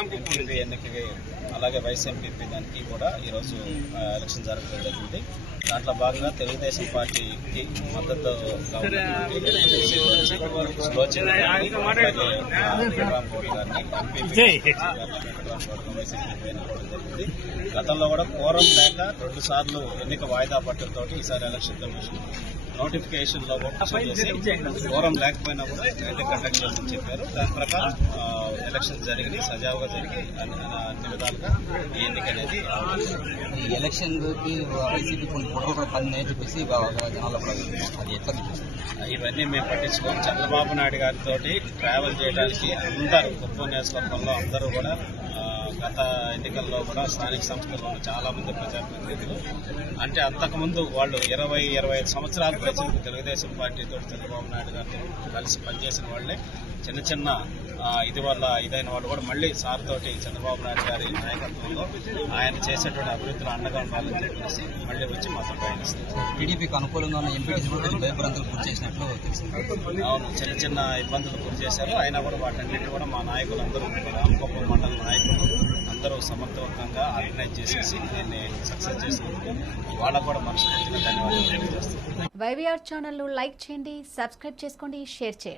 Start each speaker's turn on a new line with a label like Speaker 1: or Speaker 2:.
Speaker 1: MPP ఎన్నికకి అలాగే vice MPP దానికి కూడా ఈరోజు ఎలక్షన్ జరగడం జరిగింది. దాంట్లో భాగంగా తెలుగుదేశం పార్టీకి మద్దతు జరిగింది. గతంలో కూడా కోరం లేక రెండు సార్లు ఎన్నిక వాయిదా పట్టడంతో ఈసారి ఎలక్షన్ కమిషన్ నోటిఫికేషన్లో కూడా చేసి కోరం లేకపోయినా కూడా కండక్ట్ చేసి చెప్పారు. దాని ప్రకారం ఎలక్షన్ జరిగి సజావుగా జరిగి అన్ని అన్ని విధాలుగా ఈ ఎన్నిక అనేది
Speaker 2: ఈ ఎలక్షన్కి వైసీపీ కొన్ని కూడా పని చెప్పేసి జనాల్లో అది ఎట్లా చూపిస్తుంది
Speaker 1: ఇవన్నీ మేము పట్టించుకోము. చంద్రబాబు నాయుడు గారితో ట్రావెల్ చేయడానికి అందరూ కుప్పం నియోజకవర్గంలో అందరూ కూడా గత ఎన్నికల్లో కూడా స్థానిక సంస్థల్లో ఉన్న చాలా మంది ప్రజాప్రతినిధులు అంటే అంతకుముందు వాళ్ళు ఇరవై ఇరవై ఐదు సంవత్సరాల ప్రజలకు తెలుగుదేశం పార్టీతో చంద్రబాబు నాయుడు గారితో కలిసి పనిచేసిన వాళ్ళే. చిన్న చిన్న ఇది వల్ల ఇదైన వాళ్ళు కూడా మళ్ళీ సార్ తోటి చంద్రబాబు నాయుడు గారి నాయకత్వంలో ఆయన చేసేటువంటి అభివృద్ధిలో అండగా ఉండాలని చెప్పేసి మళ్ళీ వచ్చి మాతో పయనిస్తారు
Speaker 2: టీడీపీకి అనుకూలంగా ఉన్న కొంచెం భయభ్రాంతులు గురి చేసినట్లు
Speaker 1: అవును చిన్న చిన్న ఇబ్బందులు గురి చేశారు. అయినా కూడా వాటన్నిటి కూడా మా నాయకులందరూ రామకొప్ప మండల అందరూ సమర్థవంతంగా ఆర్గనైజ్ చేసేసి దీన్ని సక్సెస్ చేసినందుకు వాళ్ళకు కూడా మనస్ఫూర్తిగా ధన్యవాదాలు తెలియజేస్తాను
Speaker 3: వైవీఆర్ ఛానల్ లైక్ చేయండి సబ్స్క్రైబ్ చేసుకోండి షేర్ చేయండి.